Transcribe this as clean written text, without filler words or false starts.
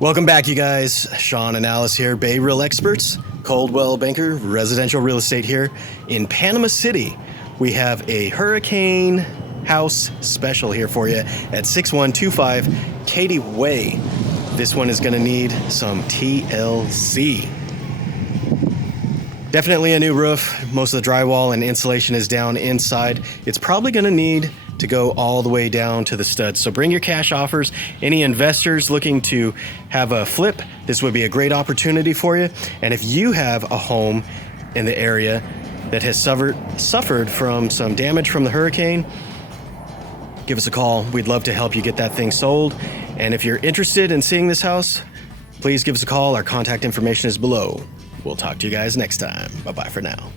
Welcome back, you guys. Sean and Alice here, Bay Real Experts, Coldwell Banker, residential real estate here in Panama City. We have a hurricane house special here for you at 6125 Katy Way. This one is going to need some TLC. Definitely a new roof. Most of the drywall and insulation is down inside. It's probably going to need to go all the way down to the studs. So bring your cash offers. Any investors looking to have a flip, this would be a great opportunity for you. And if you have a home in the area that has suffered from some damage from the hurricane, give us a call. We'd love to help you get that thing sold. And if you're interested in seeing this house, please give us a call. Our contact information is below. We'll talk to you guys next time. Bye-bye for now.